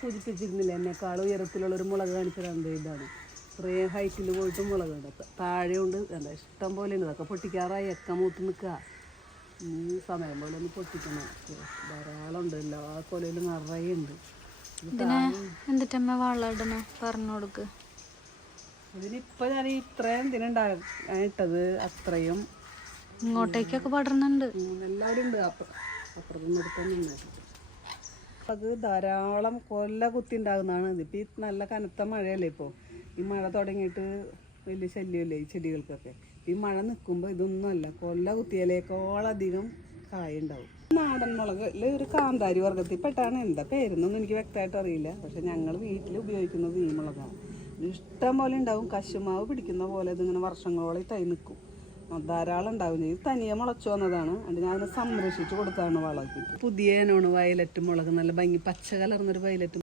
സൂചിപ്പിച്ചിരുന്നില്ല, എന്നെക്കാളും ഉയരത്തിലുള്ളൊരു മുളക് കാണിച്ചത് ഇതാണ്. ഇത്രയും ഹൈറ്റിൽ പോയിട്ട് മുളകുണ്ട്. താഴെയുണ്ട്, എന്താ ഇഷ്ടം പോലെ ഉണ്ട്. അതൊക്കെ പൊട്ടിക്കാറായി, ഒക്കെ മൂത്ത് നിൽക്കുക. സമയം പോലെ ഒന്ന് പൊട്ടിക്കണം. ധാരാളം ഉണ്ട്, എല്ലാ കൊലയിലും നിറയെ ഉണ്ട്. എന്നിട്ടമ്മ വളമിടണ പറഞ്ഞു കൊടുക്ക്. ഇതിനിപ്പോൾ ഞാൻ ഇത്രയും ഇതിനുണ്ടായിട്ടത് അത്രയും ഇങ്ങോട്ടേക്കൊക്കെ പടർന്നുണ്ട്. എല്ലാവരും ഉണ്ട്. അപ്പുറത്തുനിന്ന് എടുത്തൊന്നും അത് ധാരാളം കൊല്ല കുത്തി ഉണ്ടാകുന്നതാണ്. ഇതിപ്പോൾ ഈ നല്ല കനത്ത മഴയല്ലേ ഇപ്പോൾ. ഈ മഴ തുടങ്ങിയിട്ട് വലിയ ശല്യമല്ലേ ഈ ചെടികൾക്കൊക്കെ. ഈ മഴ നിൽക്കുമ്പോൾ ഇതൊന്നുമല്ല, കൊല്ല കുത്തിയാലേക്കോളധികം കായുണ്ടാവും. നാടൻ മുളകിൽ ഒരു കാന്താരി വർഗ്ഗത്തിൽപ്പെട്ടാണ്. എന്താ പേരെന്നൊന്നും എനിക്ക് വ്യക്തമായിട്ട് അറിയില്ല. പക്ഷെ ഞങ്ങൾ വീട്ടിൽ ഉപയോഗിക്കുന്നത് ഈ മുളകാണ്. ഇഷ്ടം പോലെ ഉണ്ടാവും. കശുമാവ് പിടിക്കുന്ന പോലെ ഇതിങ്ങനെ വർഷങ്ങളോളം തൈ നിൽക്കും. ധാരാളം ഉണ്ടാവും. ഇത് തനിയെ മുളച്ചു വന്നതാണ്. അത് ഞാൻ സംരക്ഷിച്ച് കൊടുത്താണ് വളർത്തിട്ട്. പുതിയ ഇനമാണ് വയലറ്റ് മുളക്. നല്ല ഭംഗി പച്ച കലർന്നൊരു വയലറ്റ്